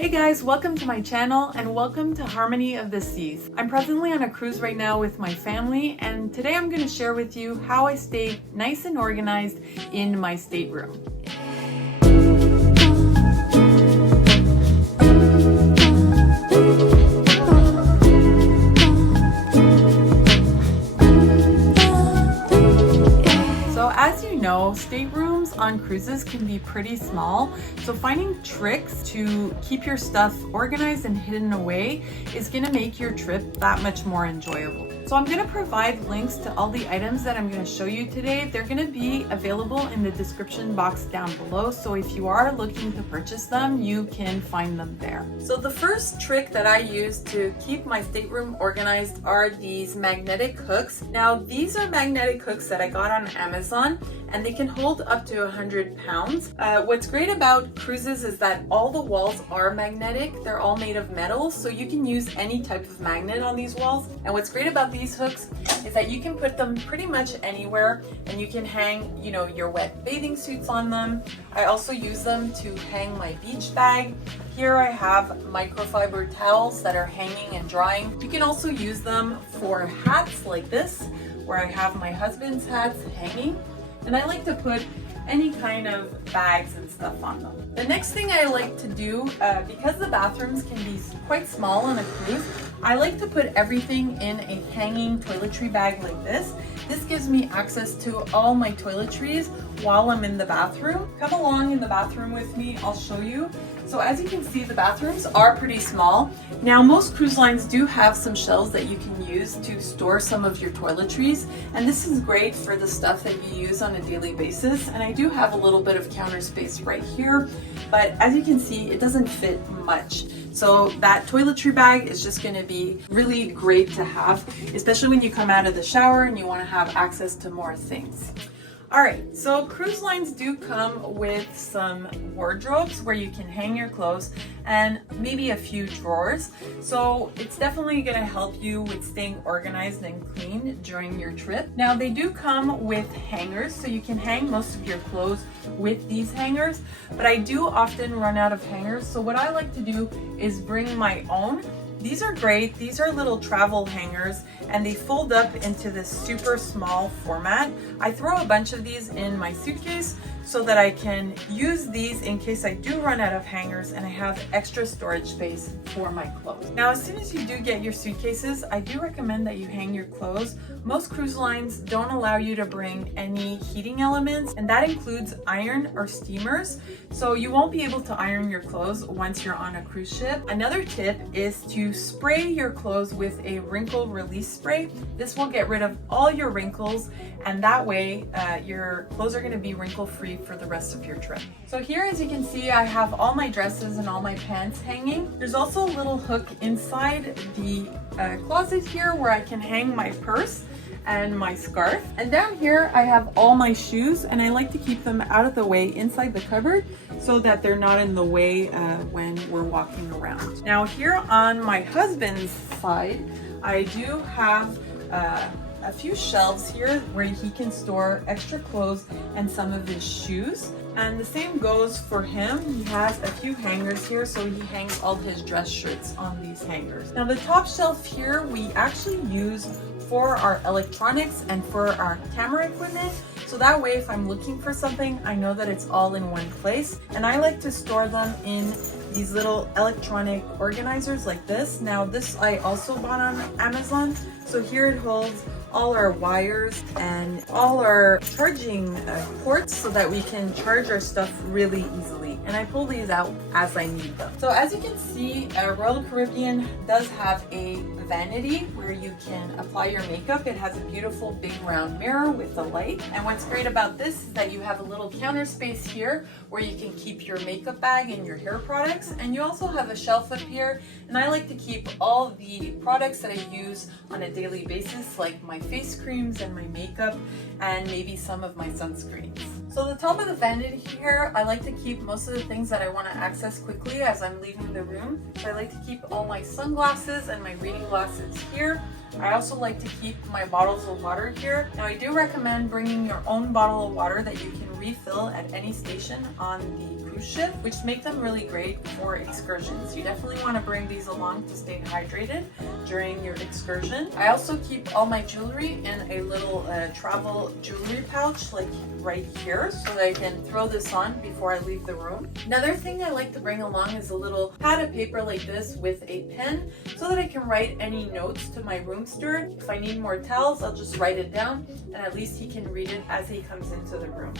Hey guys, welcome to my channel and welcome to Harmony of the Seas. I'm presently on a cruise right now with my family, and today I'm going to share with you how I stay nice and organized in my stateroom. As you know, staterooms on cruises can be pretty small, so finding tricks to keep your stuff organized and hidden away is going to make your trip that much more enjoyable. So I'm going to provide links to all the items that I'm going to show you today. They're going to be available in the description box down below, so if you are looking to purchase them, you can find them there. So the first trick that I use to keep my stateroom organized are these magnetic hooks. Now these are magnetic hooks that I got on Amazon, and they can hold up to 100 pounds. What's great about cruises is that all the walls are magnetic. They're all made of metal, so you can use any type of magnet on these walls. And what's great about these hooks is that you can put them pretty much anywhere, and you can hang, your wet bathing suits on them. I also use them to hang my beach bag. Here I have microfiber towels that are hanging and drying. You can also use them for hats like this, where I have my husband's hats hanging. And I like to put any kind of bags and stuff on them. The next thing I like to do, because the bathrooms can be quite small on a cruise, I like to put everything in a hanging toiletry bag like this. This gives me access to all my toiletries while I'm in the bathroom. Come along in the bathroom with me, I'll show you. So as you can see, the bathrooms are pretty small. Now most cruise lines do have some shelves that you can use to store some of your toiletries, and this is great for the stuff that you use on a daily basis. And I do have a little bit of counter space right here, but as you can see, it doesn't fit much. So that toiletry bag is just going to be really great to have, especially when you come out of the shower and you want to have access to more things. All right, so cruise lines do come with some wardrobes where you can hang your clothes and maybe a few drawers. So it's definitely gonna help you with staying organized and clean during your trip. Now they do come with hangers, so you can hang most of your clothes with these hangers, but I do often run out of hangers. So what I like to do is bring my own. These are great. These are little travel hangers, and they fold up into this super small format. I throw a bunch of these in my suitcase so that I can use these in case I do run out of hangers and I have extra storage space for my clothes. Now, as soon as you do get your suitcases, I do recommend that you hang your clothes. Most cruise lines don't allow you to bring any heating elements, and that includes iron or steamers. So you won't be able to iron your clothes once you're on a cruise ship. Another tip is to spray your clothes with a wrinkle release spray. This will get rid of all your wrinkles, and that way your clothes are going to be wrinkle free for the rest of your trip. So here, as you can see, I have all my dresses and all my pants hanging. There's also a little hook inside the closet here where I can hang my purse and my scarf. And down here I have all my shoes, and I like to keep them out of the way inside the cupboard so that they're not in the way when we're walking around. Now here on my husband's side, I do have a few shelves here where he can store extra clothes and some of his shoes. And the same goes for him. He has a few hangers here, so he hangs all his dress shirts on these hangers. Now the top shelf here we actually use for our electronics and for our camera equipment. So that way, if I'm looking for something, I know that it's all in one place. And I like to store them in these little electronic organizers like this. Now this I also bought on Amazon. So here it holds all our wires and all our charging ports so that we can charge our stuff really easily. And I pull these out as I need them. So as you can see, Royal Caribbean does have a vanity where you can apply your makeup. It has a beautiful big round mirror with a light. And what's great about this is that you have a little counter space here where you can keep your makeup bag and your hair products. And you also have a shelf up here. And I like to keep all the products that I use on a daily basis, like my face creams and my makeup and maybe some of my sunscreens. So the top of the vanity here, I like to keep most of the things that I want to access quickly as I'm leaving the room. So I like to keep all my sunglasses and my reading glasses here. I also like to keep my bottles of water here. Now I do recommend bringing your own bottle of water that you can refill at any station on the cruise cruise ship, which make them really great for excursions. You definitely want to bring these along to stay hydrated during your excursion. I also keep all my jewelry in a little travel jewelry pouch, like right here, so that I can throw this on before I leave the room. Another thing I like to bring along is a little pad of paper like this with a pen, so that I can write any notes to my room steward. If I need more towels, I'll just write it down, and at least he can read it as he comes into the room.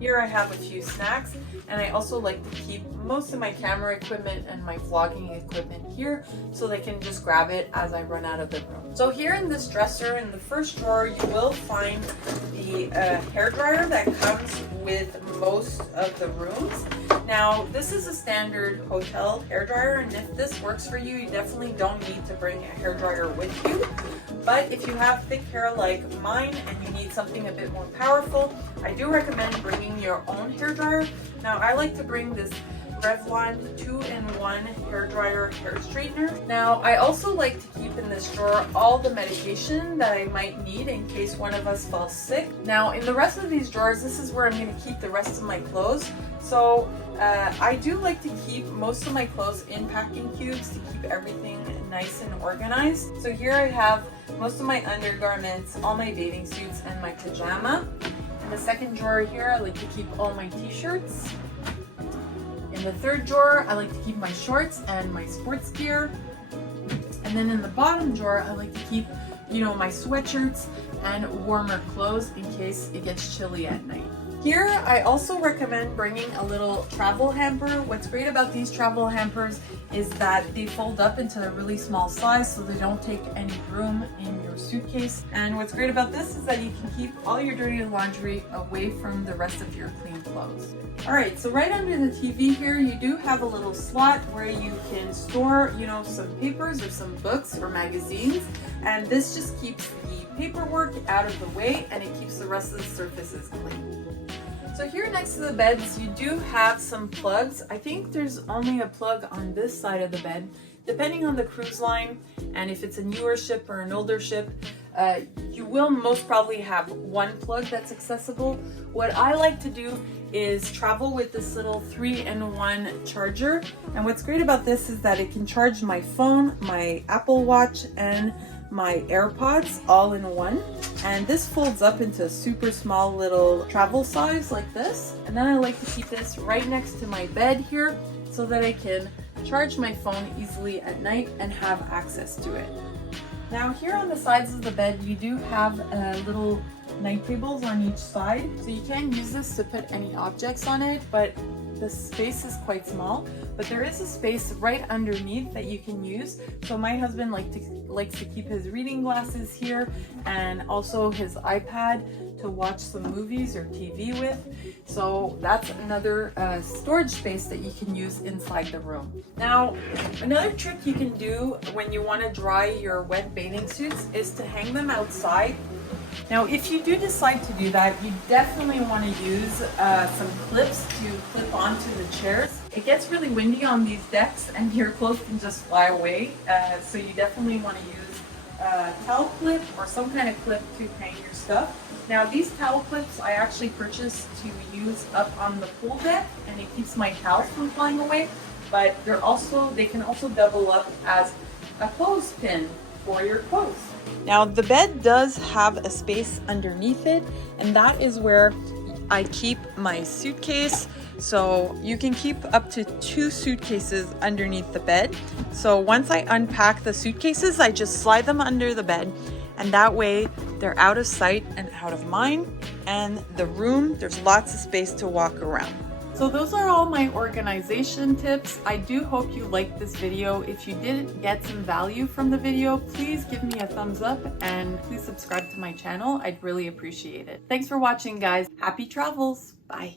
Here I have a few snacks, and I also like to keep most of my camera equipment and my vlogging equipment here, so they can just grab it as I run out of the room. So here in this dresser, in the first drawer, you will find the hair dryer that comes with most of the rooms. Now, this is a standard hotel hair dryer, and if this works for you, you definitely don't need to bring a hair dryer with you. But if you have thick hair like mine and you need something a bit more powerful, I do recommend bringing your own hair dryer. Now, I like to bring this Revlon 2-in-1 hair dryer hair straightener. Now, I also like to keep in this drawer all the medication that I might need in case one of us falls sick. Now, in the rest of these drawers, this is where I'm going to keep the rest of my clothes. So I do like to keep most of my clothes in packing cubes to keep everything nice and organized. So here I have most of my undergarments, all my bathing suits, and my pajama. In the second drawer here, I like to keep all my t-shirts. In the third drawer, I like to keep my shorts and my sports gear. And then in the bottom drawer, I like to keep, my sweatshirts and warmer clothes in case it gets chilly at night. Here, I also recommend bringing a little travel hamper. What's great about these travel hampers is that they fold up into a really small size, so they don't take any room in your suitcase. And what's great about this is that you can keep all your dirty laundry away from the rest of your clean clothes. All right, so right under the TV here, you do have a little slot where you can store, some papers or some books or magazines. And this just keeps the paperwork out of the way, and it keeps the rest of the surfaces clean. So here next to the beds, you do have some plugs. I think there's only a plug on this side of the bed. Depending on the cruise line, and if it's a newer ship or an older ship, you will most probably have one plug that's accessible. What I like to do is travel with this little 3-in-1 charger. And what's great about this is that it can charge my phone, my Apple Watch, and my AirPods all in one. And this folds up into a super small little travel size like this. And then I like to keep this right next to my bed here so that I can charge my phone easily at night and have access to it. Now here on the sides of the bed, you do have little night tables on each side. So you can use this to put any objects on it, but the space is quite small. But there is a space right underneath that you can use. So my husband likes to keep his reading glasses here, and also his iPad to watch some movies or TV with. So that's another storage space that you can use inside the room. Now, another trick you can do when you want to dry your wet bathing suits is to hang them outside. Now, if you do decide to do that, you definitely want to use some clips to clip onto the chairs. It gets really windy on these decks and your clothes can just fly away. So you definitely want to use a towel clip or some kind of clip to hang your stuff. Now, these towel clips I actually purchased to use up on the pool deck, and it keeps my towels from flying away. But they can also double up as a clothespin for your clothes. Now, the bed does have a space underneath it, and that is where I keep my suitcase. So you can keep up to 2 suitcases underneath the bed. So once I unpack the suitcases, I just slide them under the bed, and that way they're out of sight and out of mind. And the room, there's lots of space to walk around. So those are all my organization tips. I do hope you liked this video. If you did get some value from the video, please give me a thumbs up and please subscribe to my channel. I'd really appreciate it. Thanks for watching, guys. Happy travels. Bye.